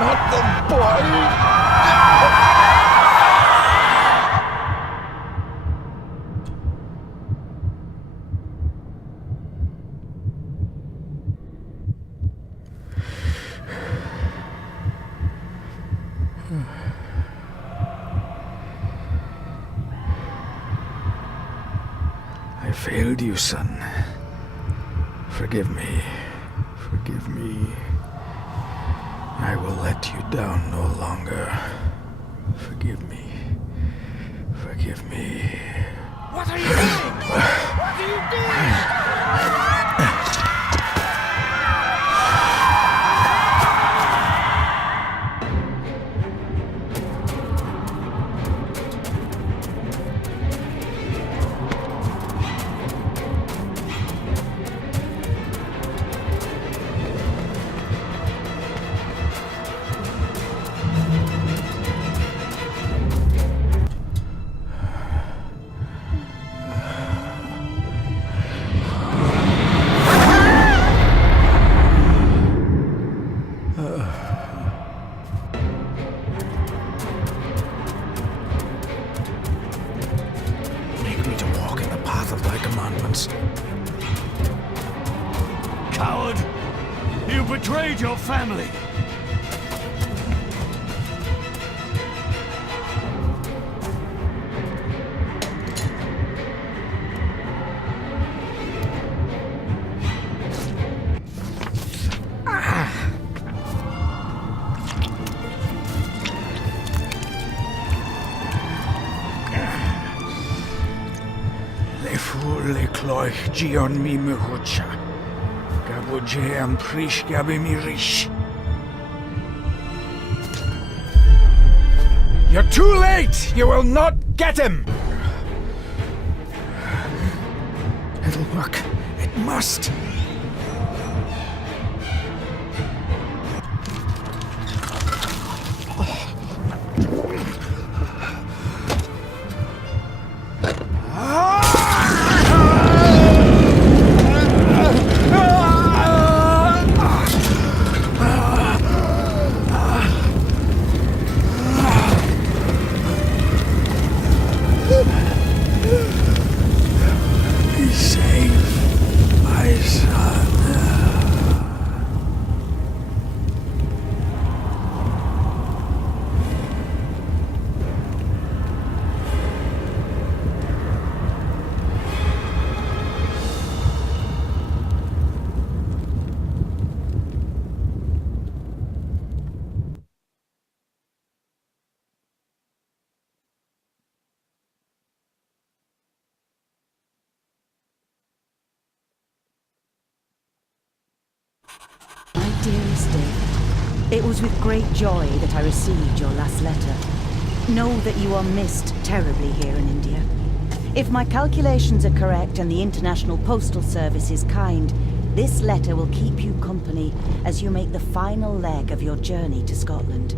not the boy. I failed you, son. Forgive me. Forgive me. I will let you down no longer. Forgive me. Forgive me. What are you doing? What are you doing? Coward! You betrayed your family! Le cloich gion mi muhucha. Gabuje am prish gabe mi rish. You're too late! You will not get him! It'll work. It must. Dearest David, it was with great joy that I received your last letter. Know that you are missed terribly here in India. If my calculations are correct and the International Postal Service is kind, this letter will keep you company as you make the final leg of your journey to Scotland.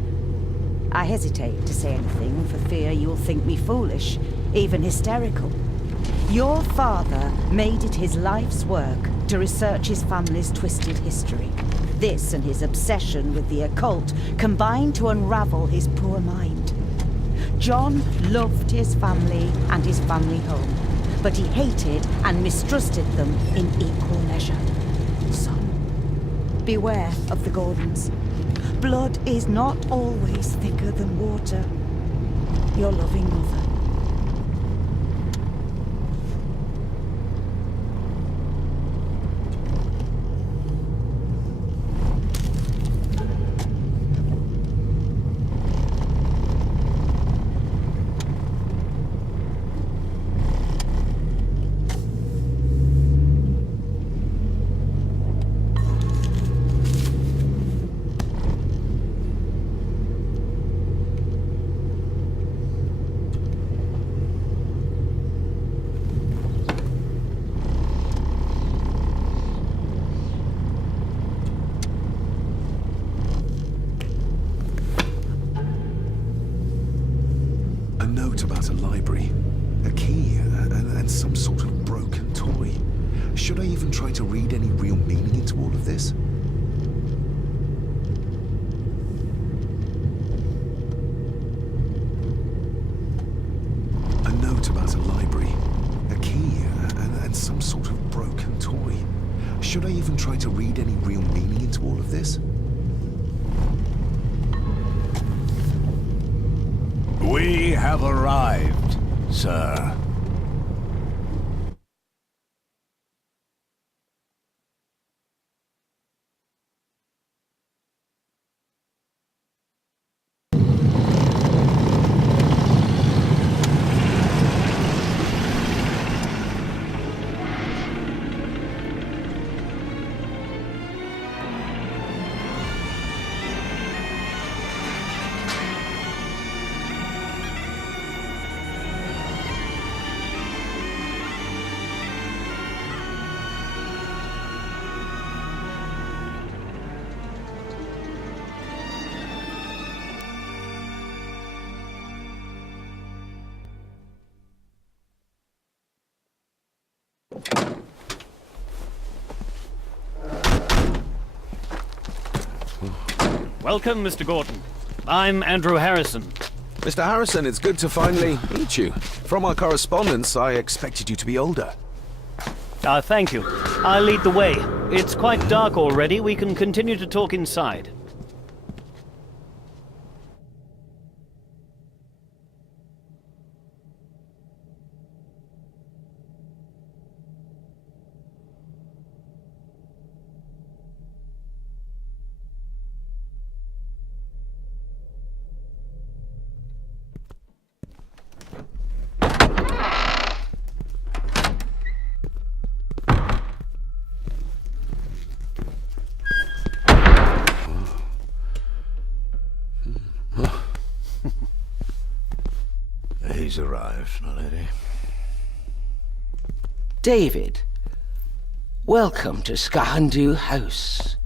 I hesitate to say anything for fear you will think me foolish, even hysterical. Your father made it his life's work to research his family's twisted history. This and his obsession with the occult combined to unravel his poor mind. John loved his family and his family home, but he hated and mistrusted them in equal measure. Son, beware of the Gordons. Blood is not always thicker than water. Your loving mother. About a library, a key, and some sort of broken toy. Should I even try to read any real meaning into all of this? Should I even try to read any real meaning into all of this? We have arrived, sir. Welcome, Mr. Gordon. I'm Andrew Harrison. Mr. Harrison, it's good to finally meet you. From our correspondence, I expected you to be older. Thank you. I'll lead the way. It's quite dark already. We can continue to talk inside. He's arrived, my lady. David, welcome to Skahandu House.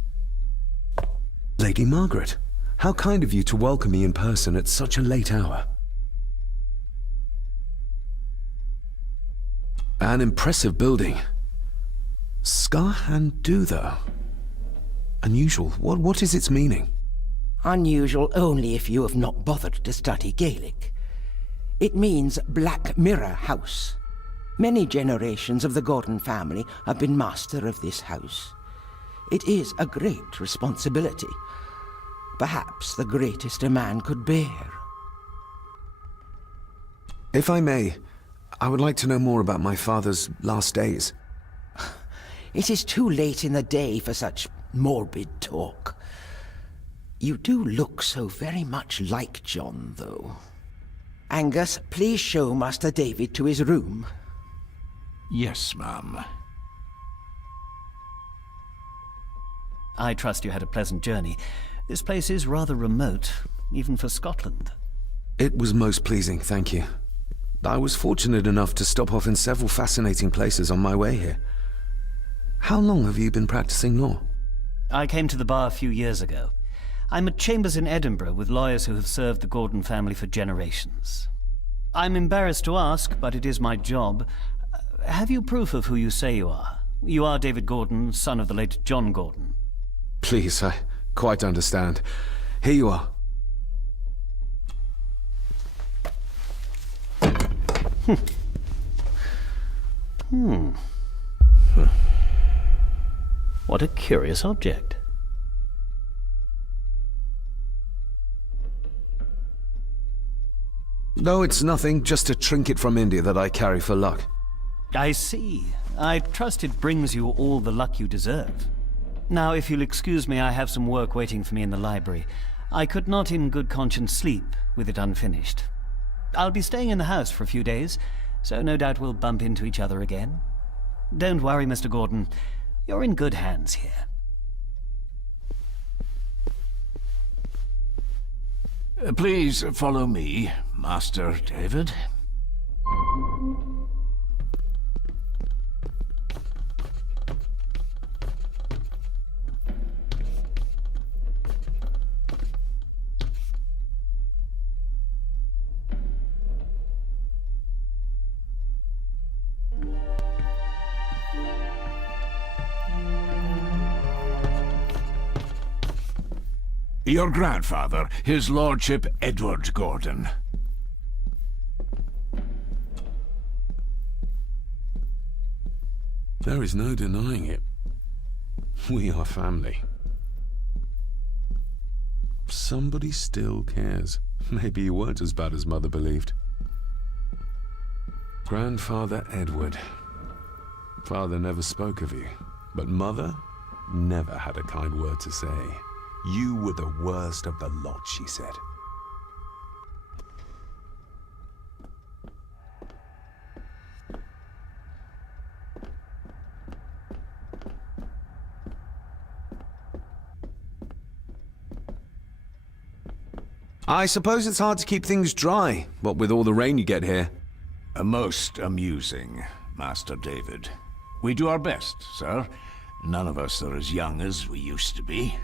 Lady Margaret, how kind of you to welcome me in person at such a late hour. An impressive building. Skahandu, though. Unusual. What is its meaning? Unusual only if you have not bothered to study Gaelic. It means Black Mirror House. Many generations of the Gordon family have been master of this house. It is a great responsibility. Perhaps the greatest a man could bear. If I may, I would like to know more about my father's last days. It is too late in the day for such morbid talk. You do look so very much like John, though. Angus, please show Master David to his room. Yes, ma'am. I trust you had a pleasant journey. This place is rather remote, even for Scotland. It was most pleasing, thank you. I was fortunate enough to stop off in several fascinating places on my way here. How long have you been practicing law? I came to the bar a few years ago. I'm at chambers in Edinburgh with lawyers who have served the Gordon family for generations. I'm embarrassed to ask, but it is my job. Have you proof of who you say you are? You are David Gordon, son of the late John Gordon. Please, I quite understand. Here you are. What a curious object. No, it's nothing, just a trinket from India that I carry for luck. I see. I trust it brings you all the luck you deserve. Now, if you'll excuse me, I have some work waiting for me in the library. I could not in good conscience sleep with it unfinished. I'll be staying in the house for a few days, so no doubt we'll bump into each other again. Don't worry, Mr. Gordon. You're in good hands here. Please follow me, Master David. Your grandfather, his lordship Edward Gordon. There is no denying it. We are family. Somebody still cares. Maybe you weren't as bad as Mother believed. Grandfather Edward. Father never spoke of you, but Mother never had a kind word to say. You were the worst of the lot, she said. I suppose it's hard to keep things dry, what with all the rain you get here. Most amusing, Master David. We do our best, sir. None of us are as young as we used to be.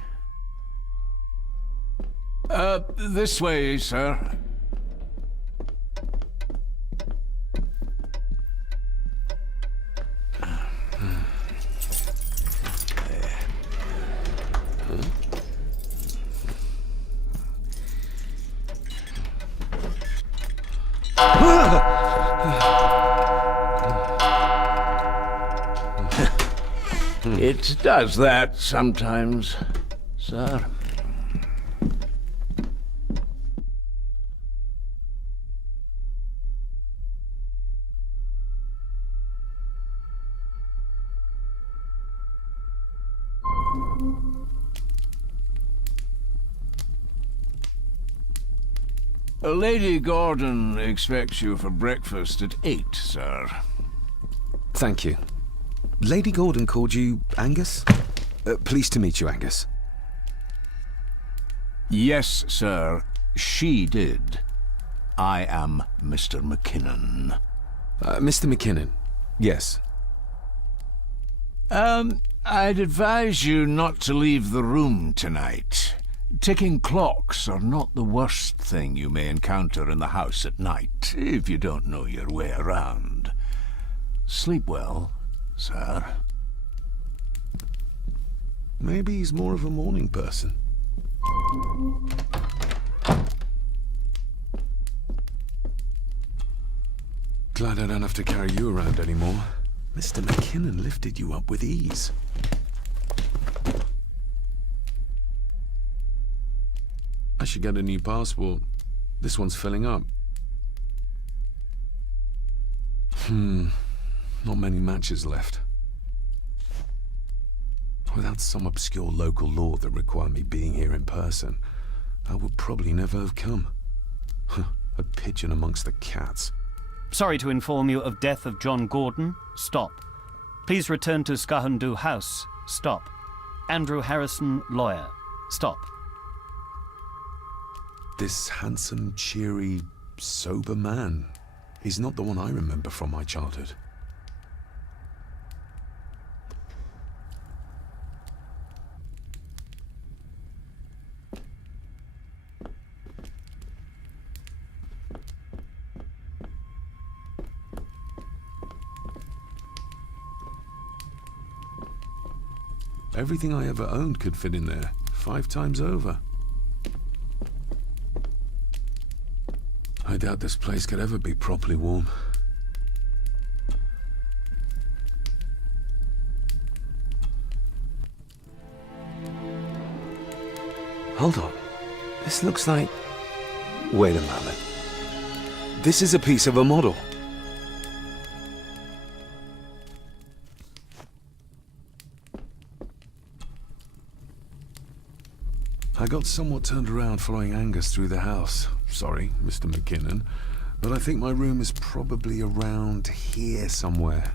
This way, sir. It does that sometimes, sir. Lady Gordon expects you for breakfast at 8, sir. Thank you. Lady Gordon called you Angus? Pleased to meet you, Angus. Yes, sir. She did. I am Mr. McKinnon. Mr. McKinnon. Yes. I'd advise you not to leave the room tonight. Ticking clocks are not the worst thing you may encounter in the house at night, if you don't know your way around. Sleep well, sir. Maybe he's more of a morning person. Glad I don't have to carry you around anymore. Mr. McKinnon lifted you up with ease. I should get a new passport. This one's filling up. Not many matches left. Without some obscure local law that required me being here in person, I would probably never have come. A pigeon amongst the cats. Sorry to inform you of death of John Gordon. Stop. Please return to Skahundu House. Stop. Andrew Harrison, lawyer. Stop. This handsome, cheery, sober man. He's not the one I remember from my childhood. Everything I ever owned could fit in there, 5 times over. I doubt this place could ever be properly warm. Hold on. This looks like... Wait a moment. This is a piece of a model. I got somewhat turned around following Angus through the house. Sorry, Mr. McKinnon, but I think my room is probably around here somewhere.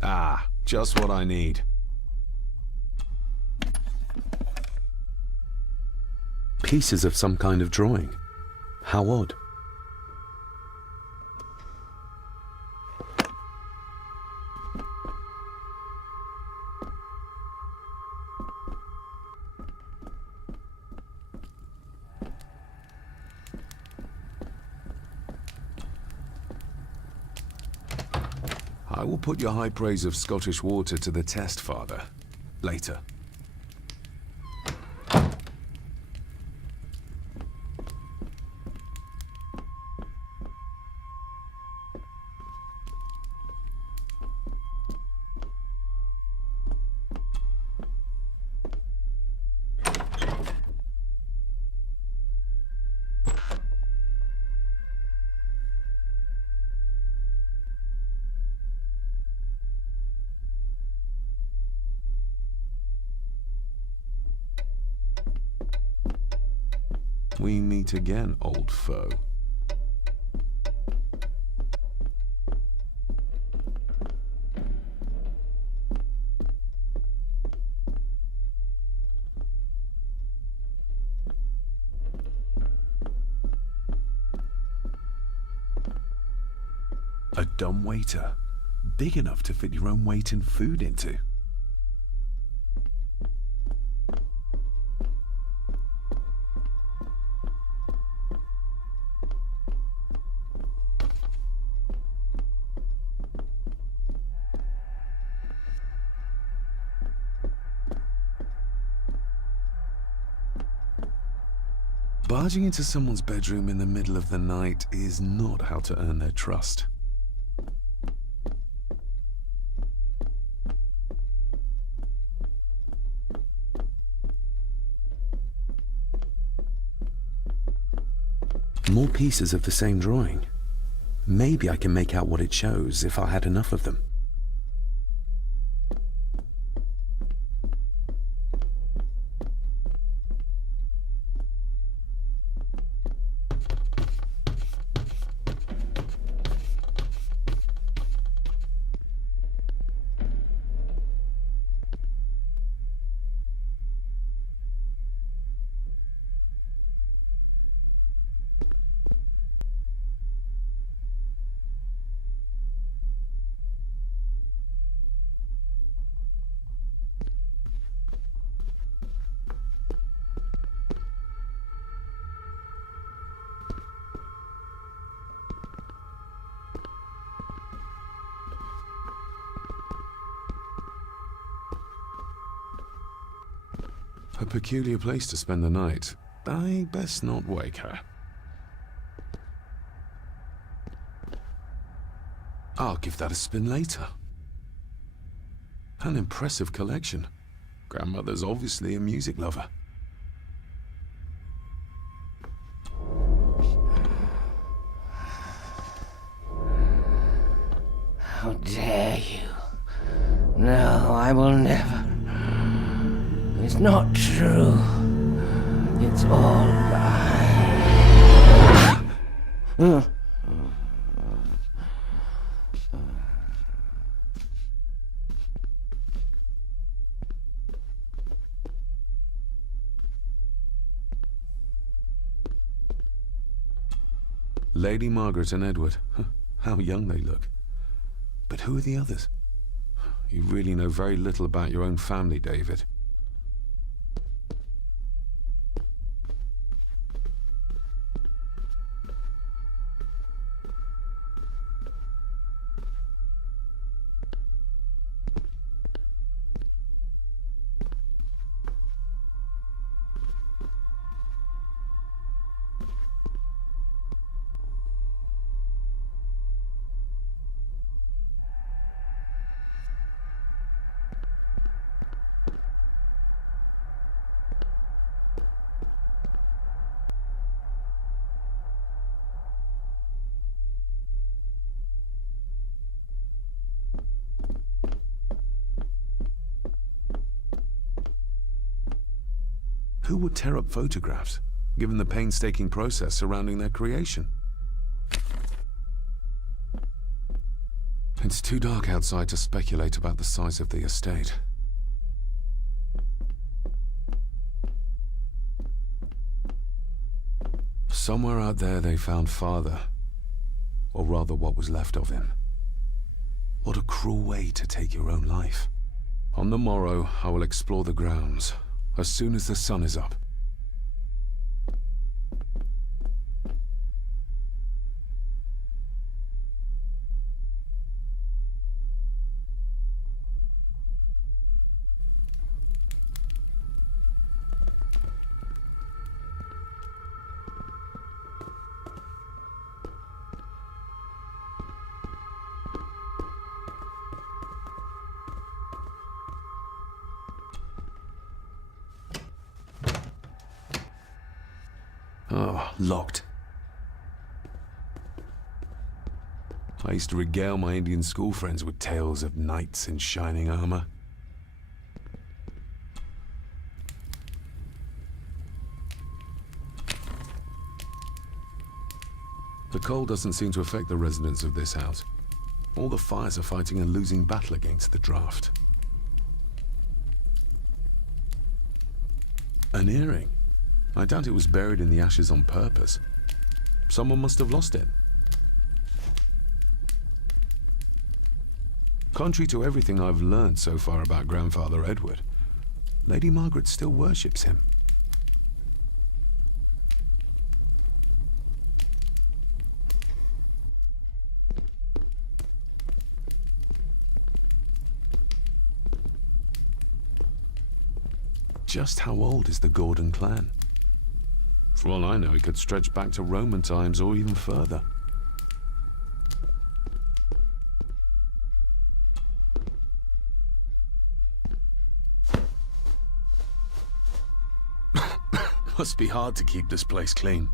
Ah, just what I need. Pieces of some kind of drawing. How odd. will put your high praise of Scottish water to the test, Father. Later. We meet again, old foe. A dumb waiter, big enough to fit your own weight in food into. Barging into someone's bedroom in the middle of the night is not how to earn their trust. More pieces of the same drawing. Maybe I can make out what it shows if I had enough of them. A peculiar place to spend the night. I best not wake her. I'll give that a spin later. An impressive collection. Grandmother's obviously a music lover. How dare you? No, I will never. It's not true. It's all lie. Lady Margaret and Edward. How young they look. But who are the others? You really know very little about your own family, David. Who would tear up photographs, given the painstaking process surrounding their creation? It's too dark outside to speculate about the size of the estate. Somewhere out there they found Father, or rather what was left of him. What a cruel way to take your own life. On the morrow, I will explore the grounds, as soon as the sun is up. Oh, locked. I used to regale my Indian school friends with tales of knights in shining armor. The cold doesn't seem to affect the residents of this house. All the fires are fighting a losing battle against the draft. An earring? I doubt it was buried in the ashes on purpose. Someone must have lost it. Contrary to everything I've learned so far about Grandfather Edward, Lady Margaret still worships him. Just how old is the Gordon clan? For all I know, it could stretch back to Roman times or even further. Must be hard to keep this place clean.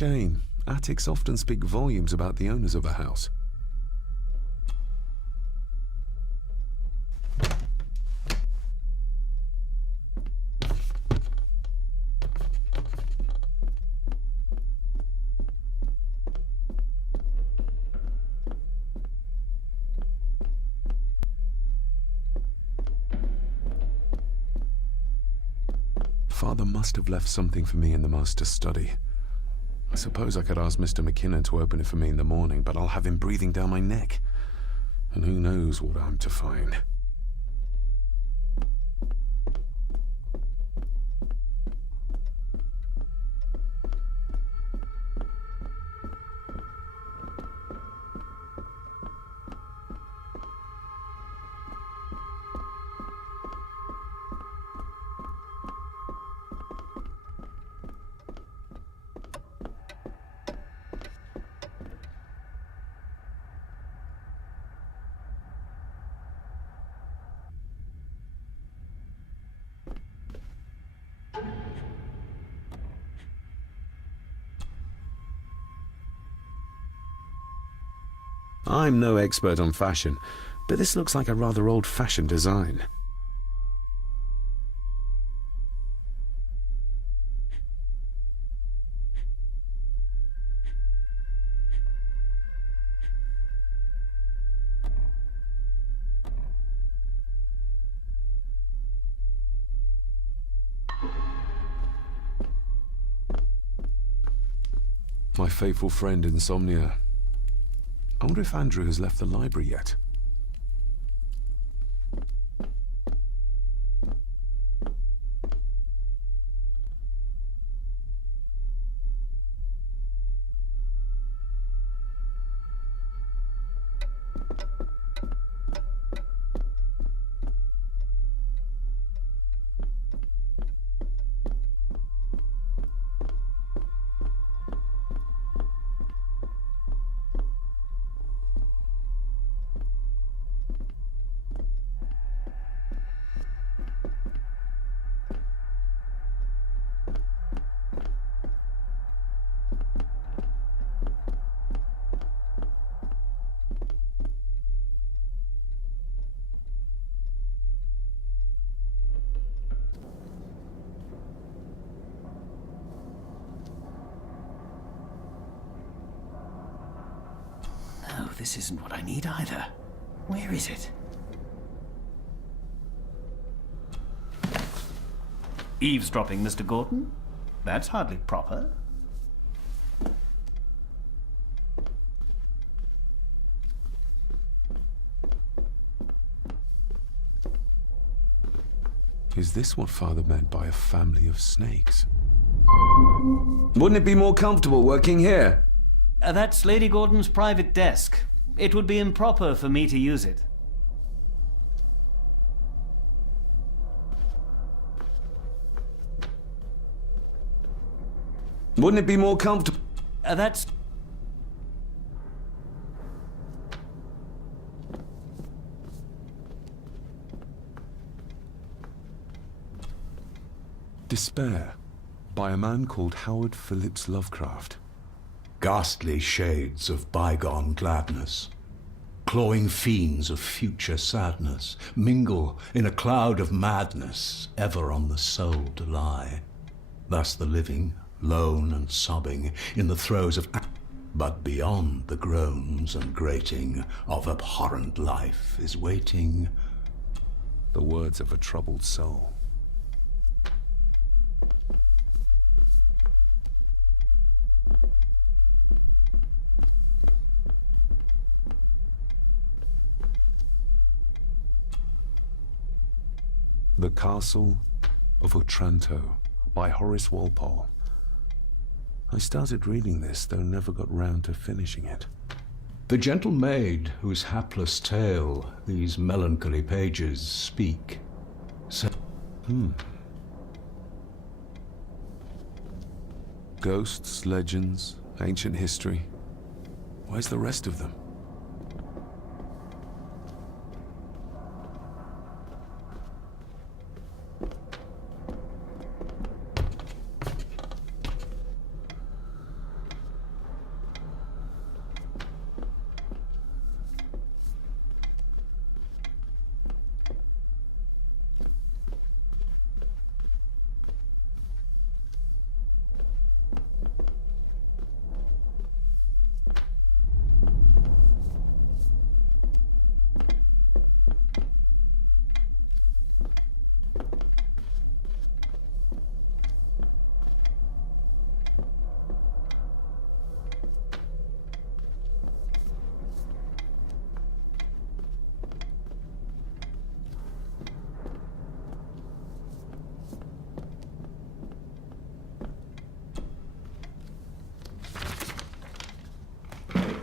Shame. Attics often speak volumes about the owners of a house. Father must have left something for me in the master's study. I suppose I could ask Mr. McKinnon to open it for me in the morning, but I'll have him breathing down my neck. And who knows what I'm to find. I'm no expert on fashion, but this looks like a rather old-fashioned design. My faithful friend Insomnia. I wonder if Andrew has left the library yet. No, this isn't what I need either. Where is it? Eavesdropping, Mr. Gordon? That's hardly proper. Is this what Father meant by a family of snakes? Wouldn't it be more comfortable working here? That's Lady Gordon's private desk. It would be improper for me to use it. Wouldn't it be more comfortable? That's... Despair, by a man called Howard Phillips Lovecraft. Ghastly shades of bygone gladness, clawing fiends of future sadness, mingle in a cloud of madness, ever on the soul to lie. Thus the living, lone and sobbing, in the throes of but beyond the groans and grating of abhorrent life is waiting The words of a troubled soul. The Castle of Otranto by Horace Walpole. I started reading this, though never got round to finishing it. The gentle maid whose hapless tale these melancholy pages speak. Ghosts, legends, ancient history. Where's the rest of them?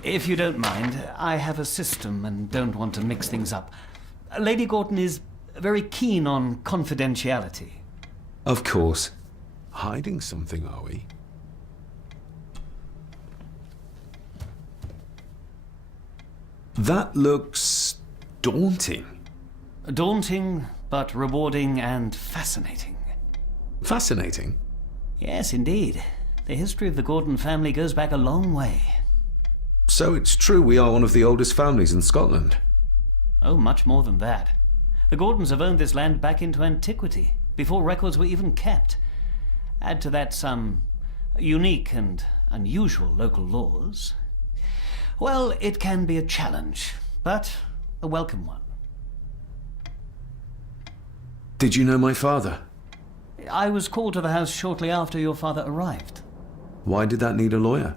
If you don't mind, I have a system and don't want to mix things up. Lady Gordon is very keen on confidentiality. Of course. Hiding something, are we? That looks daunting. Daunting, but rewarding and fascinating. Fascinating? Yes, indeed. The history of the Gordon family goes back a long way. So it's true we are one of the oldest families in Scotland? Oh, much more than that. The Gordons have owned this land back into antiquity, before records were even kept. Add to that some unique and unusual local laws. Well, it can be a challenge, but a welcome one. Did you know my father? I was called to the house shortly after your father arrived. Why did that need a lawyer?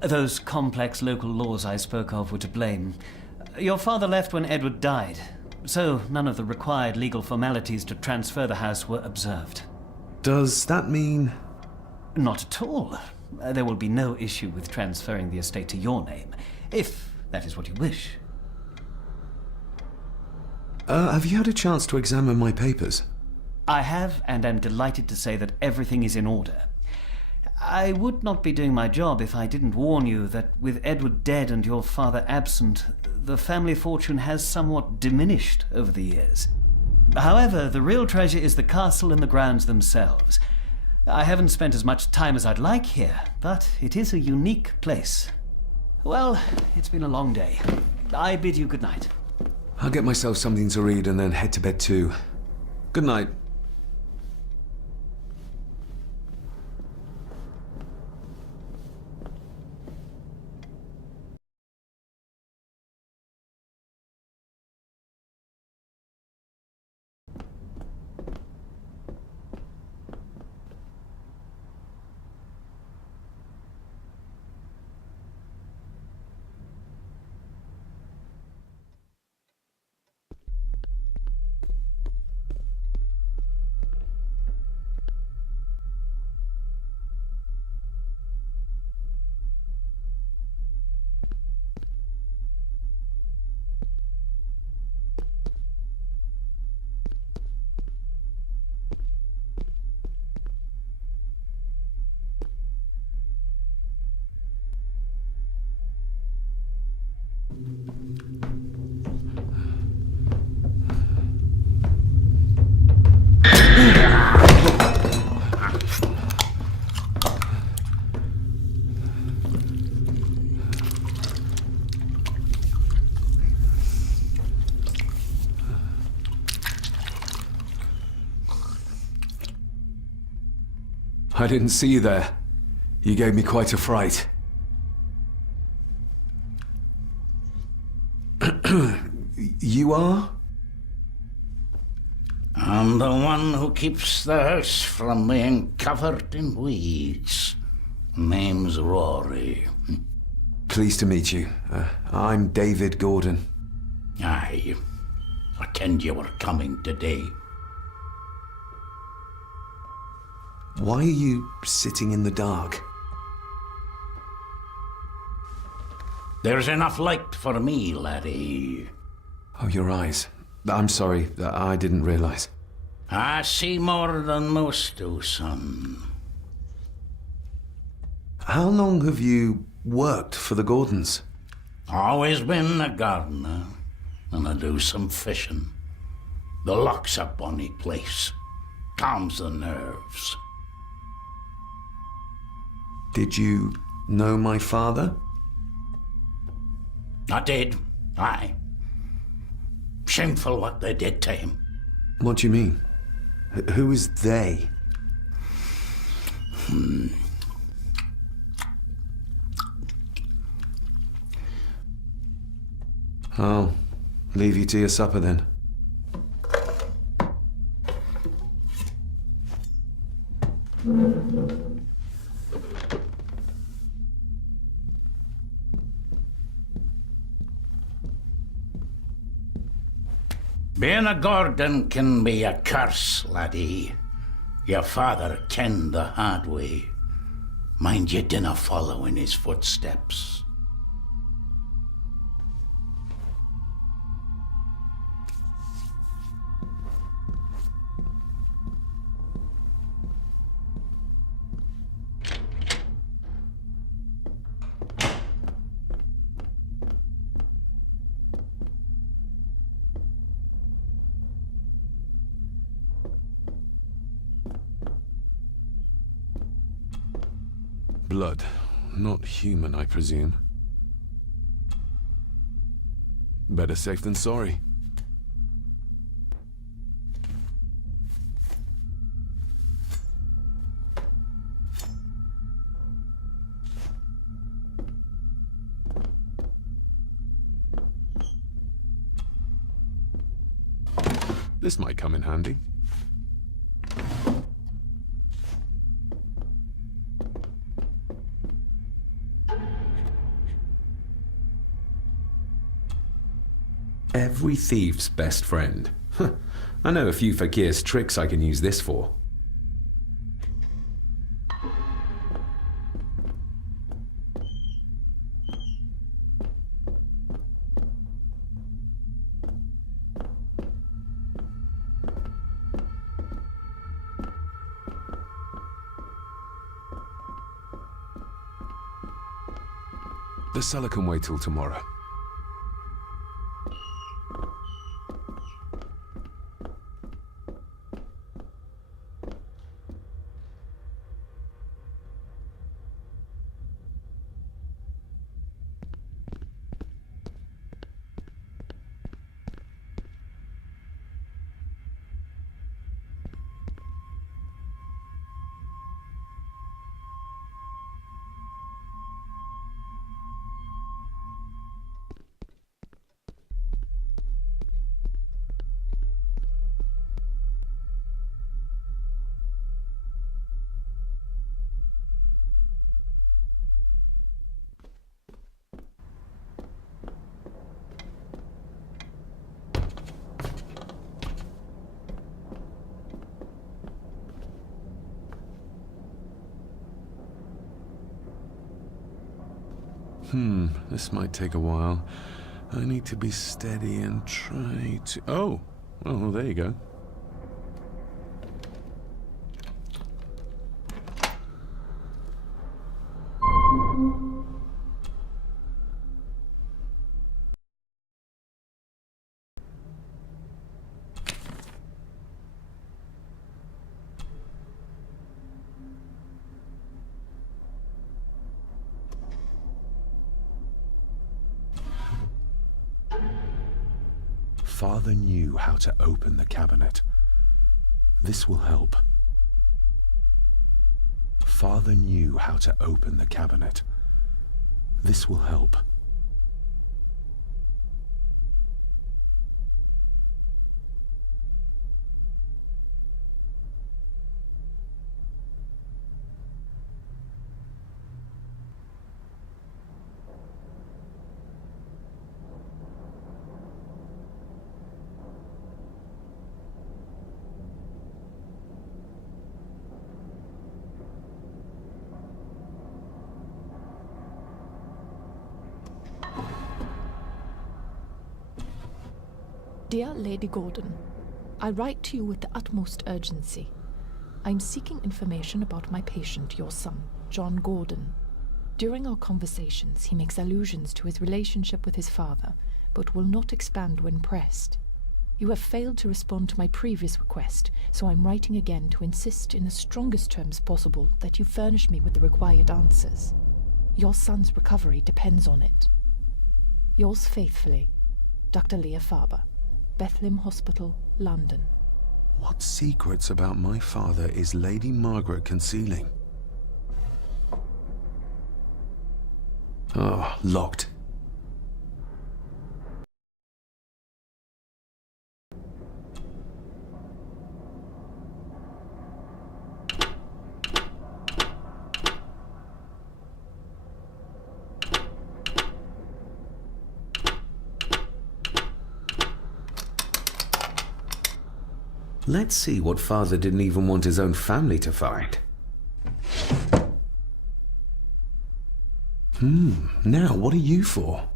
Those complex local laws I spoke of were to blame. Your father left when Edward died, so none of the required legal formalities to transfer the house were observed. Does that mean... Not at all. There will be no issue with transferring the estate to your name, if that is what you wish. Have you had a chance to examine my papers? I have, and am delighted to say that everything is in order. I would not be doing my job if I didn't warn you that with Edward dead and your father absent, the family fortune has somewhat diminished over the years. However, the real treasure is the castle and the grounds themselves. I haven't spent as much time as I'd like here, but it is a unique place. Well, it's been a long day. I bid you good night. I'll get myself something to read and then head to bed too. Good night. I didn't see you there. You gave me quite a fright. You are? I'm the one who keeps the house from being covered in weeds. Name's Rory. Pleased to meet you. I'm David Gordon. Aye. I kenned you were coming today. Why are you sitting in the dark? There's enough light for me, laddie. Oh, your eyes. I'm sorry, I didn't realize. I see more than most do, son. How long have you worked for the Gordons? Always been a gardener, and I do some fishing. The loch's a bonny place. Calms the nerves. Did you know my father? I did, aye. Shameful what they did to him. What do you mean? Who is they? I'll leave you to your supper then. Being a Gordon can be a curse, laddie. Your father kenned the hard way. Mind you dinna follow in his footsteps. blood. Not human, I presume. Better safe than sorry. This might come in handy. Every thief's best friend. I know a few fakir's tricks I can use this for. The cellar can wait till tomorrow. This might take a while. I need to be steady and try to... Oh, there you go. Father knew how to open the cabinet. This will help. Father knew how to open the cabinet. This will help. Dear Lady Gordon, I write to you with the utmost urgency. I am seeking information about my patient, your son, John Gordon. During our conversations, he makes allusions to his relationship with his father, but will not expand when pressed. You have failed to respond to my previous request, so I'm writing again to insist in the strongest terms possible that you furnish me with the required answers. Your son's recovery depends on it. Yours faithfully, Dr. Leah Farber, Bethlehem Hospital, London. What secrets about my father is Lady Margaret concealing? Oh, locked. Let's see what father didn't even want his own family to find. Now what are you for?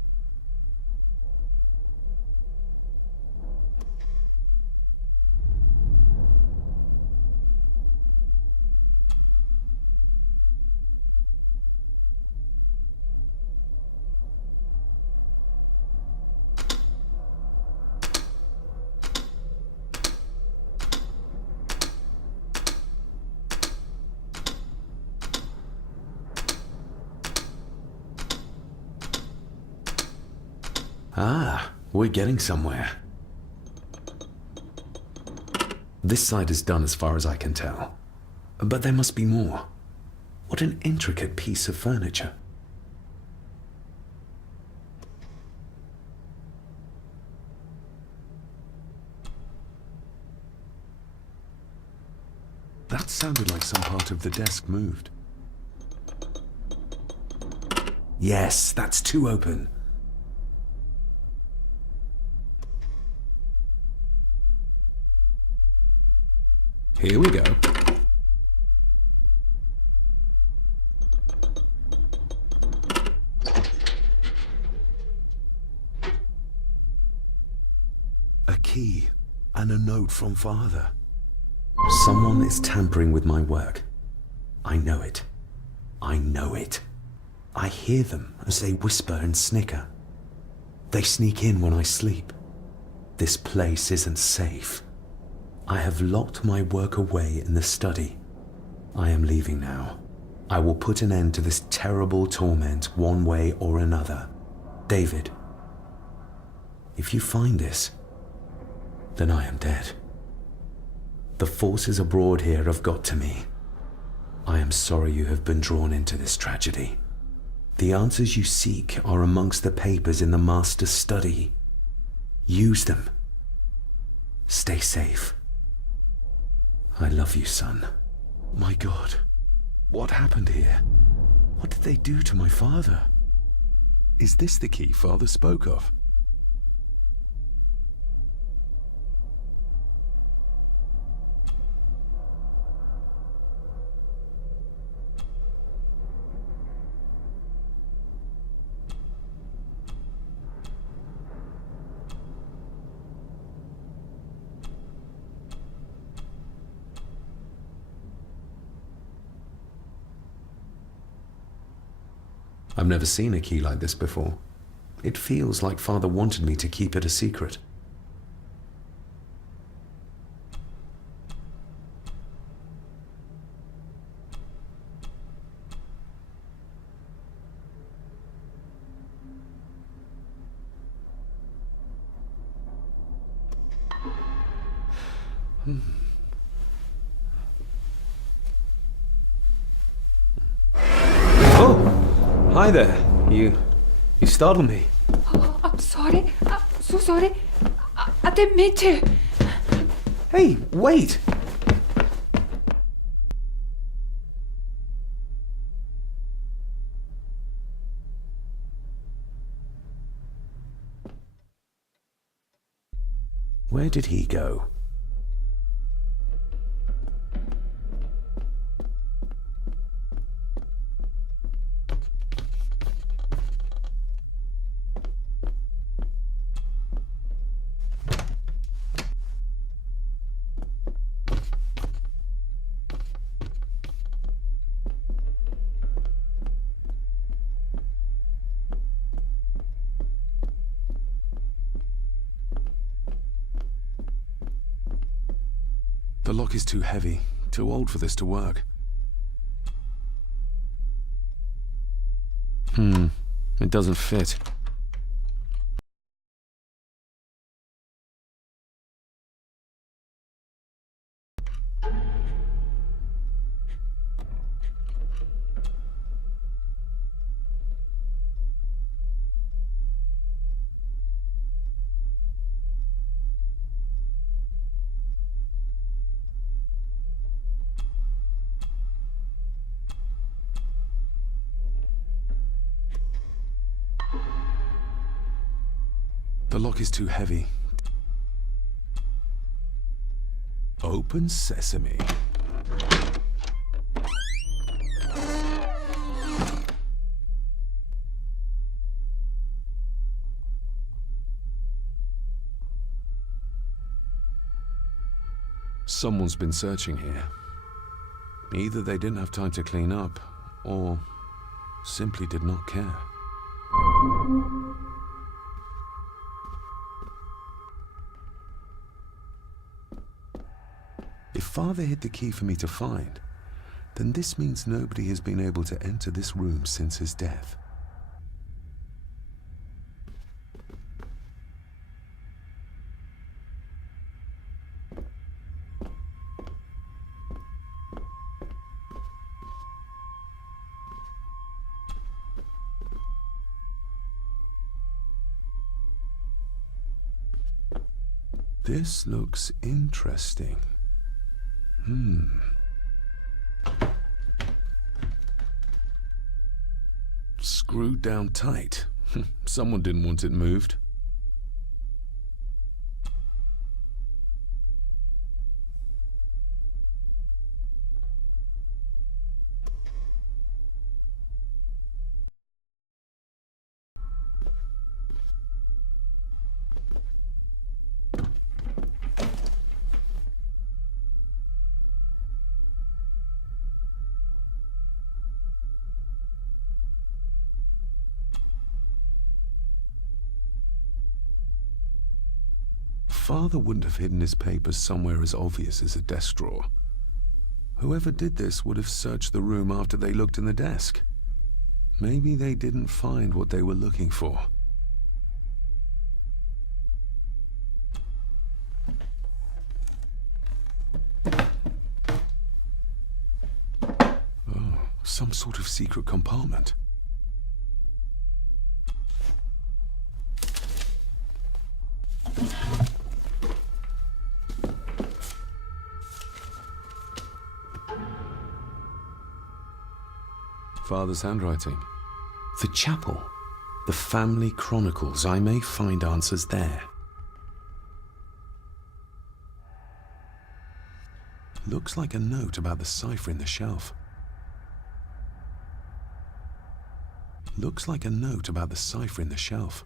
Ah, we're getting somewhere. This side is done as far as I can tell. But there must be more. What an intricate piece of furniture. That sounded like some part of the desk moved. Yes, that's too open. Here we go. A key and a note from Father. Someone is tampering with my work. I know it. I know it. I hear them as they whisper and snicker. They sneak in when I sleep. This place isn't safe. I have locked my work away in the study. I am leaving now. I will put an end to this terrible torment one way or another. David, if you find this, then I am dead. The forces abroad here have got to me. I am sorry you have been drawn into this tragedy. The answers you seek are amongst the papers in the master's study. Use them. Stay safe. I love you, son. My God, what happened here? What did they do to my father? Is this the key Father spoke of? I've never seen a key like this before. It feels like Father wanted me to keep it a secret. Hi there. You startled me. Oh, I'm sorry. I'm so sorry. I didn't mean to. Hey, wait! Where did he go? The lock is too heavy, too old for this to work. It doesn't fit. The lock is too heavy. Open sesame. Someone's been searching here. Either they didn't have time to clean up, or simply did not care. If Father hid the key for me to find, then this means nobody has been able to enter this room since his death. This looks interesting. Screwed down tight. Someone didn't want it moved. Father wouldn't have hidden his papers somewhere as obvious as a desk drawer. Whoever did this would have searched the room after they looked in the desk. Maybe they didn't find what they were looking for. Oh, some sort of secret compartment. Father's handwriting. The chapel. The family chronicles. I may find answers there. Looks like a note about the cipher in the shelf. Looks like a note about the cipher in the shelf.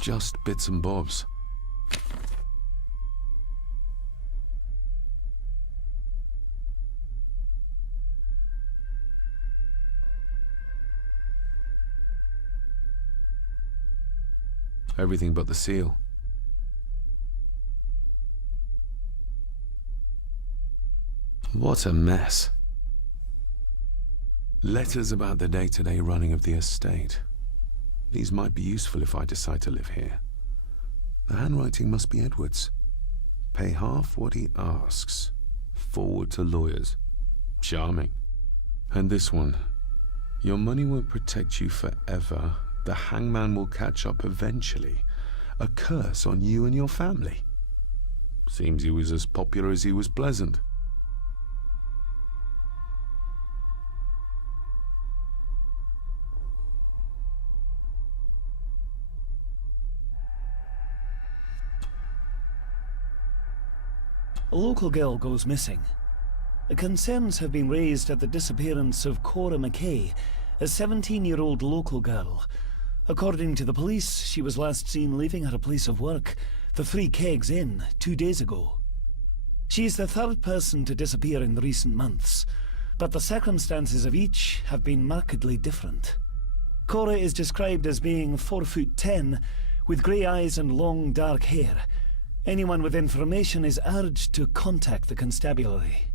Just bits and bobs. Everything but the seal. What a mess. Letters about the day-to-day running of the estate. These might be useful if I decide to live here. The handwriting must be Edward's. Pay half what he asks. Forward to lawyers. Charming. And this one. Your money won't protect you forever. The hangman will catch up eventually. A curse on you and your family. Seems he was as popular as he was pleasant. A local girl goes missing. Concerns have been raised at the disappearance of Cora McKay, a 17-year-old local girl. According to the police, she was last seen leaving her place of work, the Three Kegs Inn, 2 days ago. She's the third person to disappear in recent months, but the circumstances of each have been markedly different. Cora is described as being 4'10", with grey eyes and long dark hair. Anyone with information is urged to contact the constabulary.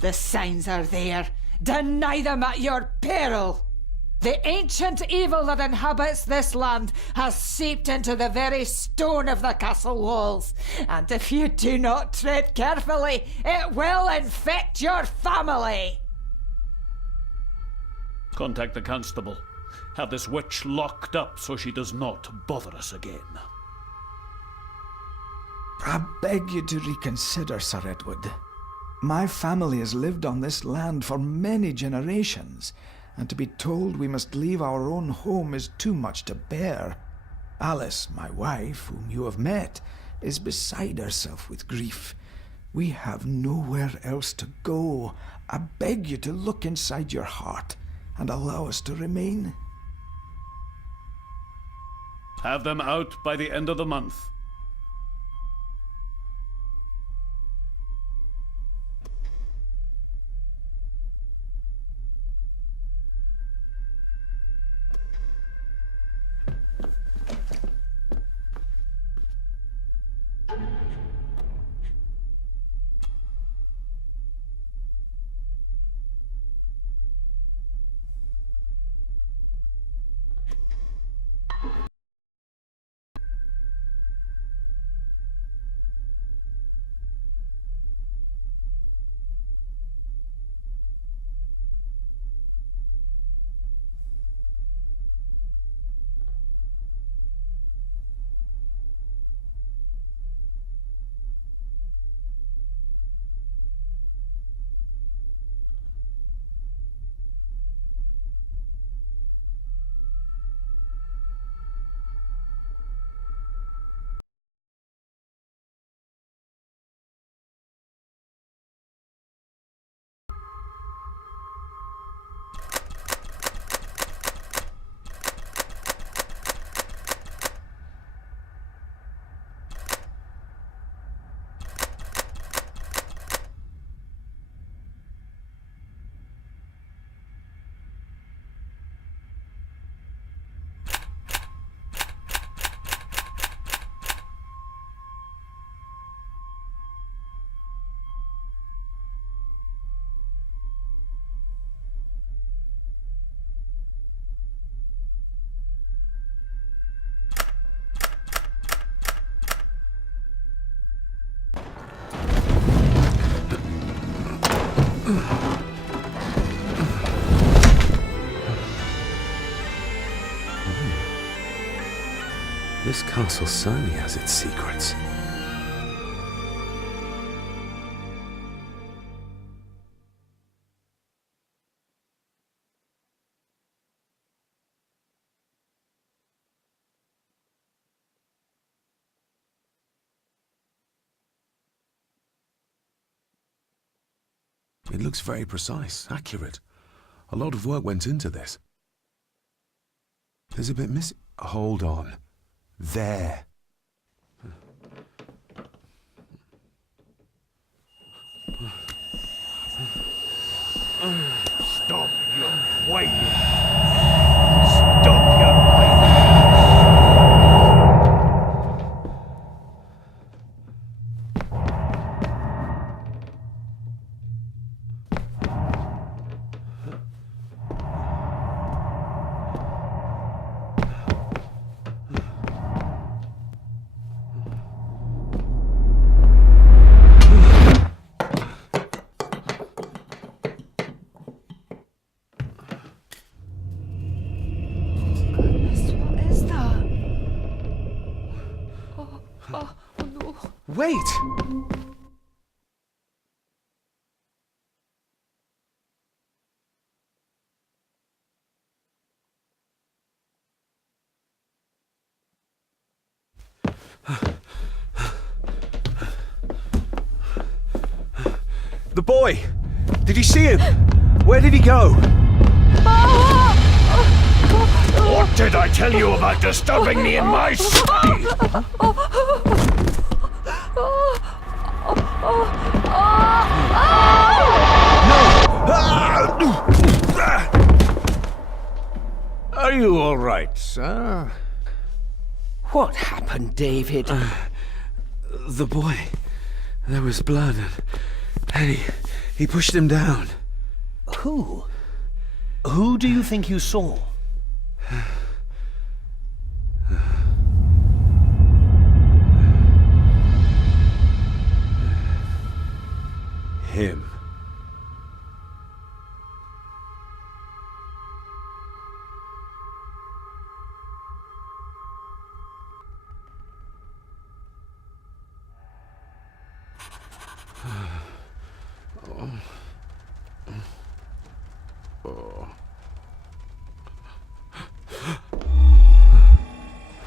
The signs are there. Deny them at your peril. The ancient evil that inhabits this land has seeped into the very stone of the castle walls, and if you do not tread carefully, it will infect your family. Contact the constable. Have this witch locked up so she does not bother us again. I beg you to reconsider, Sir Edward. My family has lived on this land for many generations, and to be told we must leave our own home is too much to bear. Alice, my wife, whom you have met, is beside herself with grief. We have nowhere else to go. I beg you to look inside your heart and allow us to remain. Have them out by the end of the month. This castle certainly has its secrets. It looks very precise, accurate. A lot of work went into this. There's a bit missing. Hold on. There. Stop your whining. Stop your whining. Wait! The boy! Did you see him? Where did he go? What did I tell you about disturbing me in my study? Are you all right, sir? What happened, David? The boy. There was blood and he pushed him down. Who? Who do you think you saw? Him.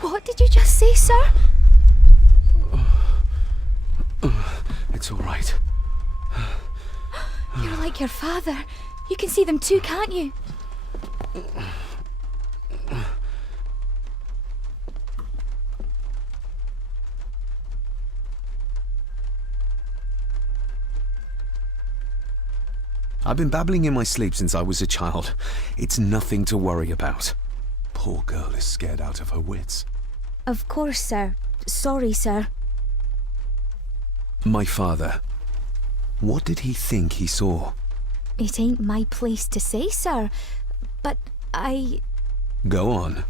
What did you just say, sir? It's all right. You're like your father. You can see them too, can't you? I've been babbling in my sleep since I was a child. It's nothing to worry about. Poor girl is scared out of her wits. Of course, sir. Sorry, sir. My father. What did he think he saw? It ain't my place to say, sir. But Go on.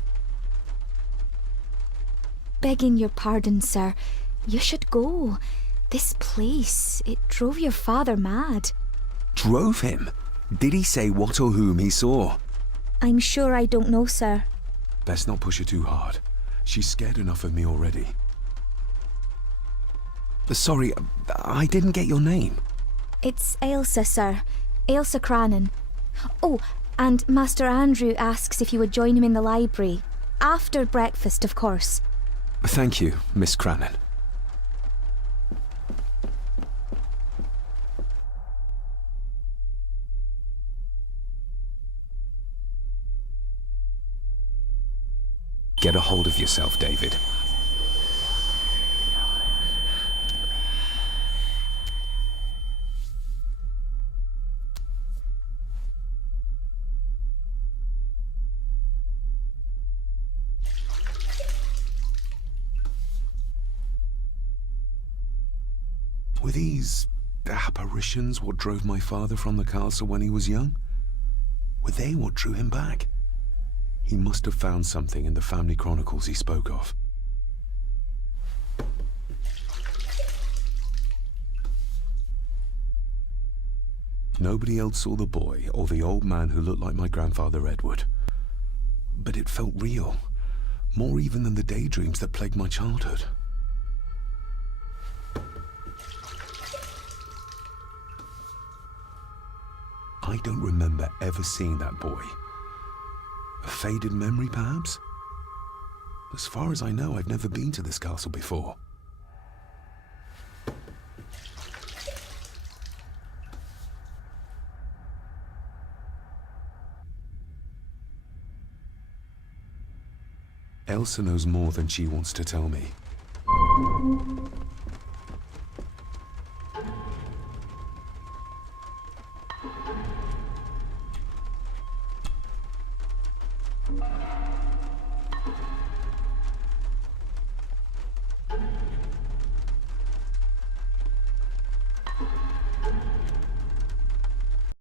Begging your pardon, sir. You should go. This place, it drove your father mad. Drove him? Did he say what or whom he saw? I'm sure I don't know, sir. Best not push her too hard. She's scared enough of me already. Sorry, I didn't get your name. It's Ailsa, sir. Ailsa Crannan. Oh, and Master Andrew asks if you would join him in the library. After breakfast, of course. Thank you, Miss Crannan. Get a hold of yourself, David. Were these apparitions what drove my father from the castle when he was young? Were they what drew him back? He must have found something in the family chronicles he spoke of. Nobody else saw the boy or the old man who looked like my grandfather Edward. But it felt real, more even than the daydreams that plagued my childhood. I don't remember ever seeing that boy. A faded memory, perhaps? As far as I know, I've never been to this castle before. Elsa knows more than she wants to tell me.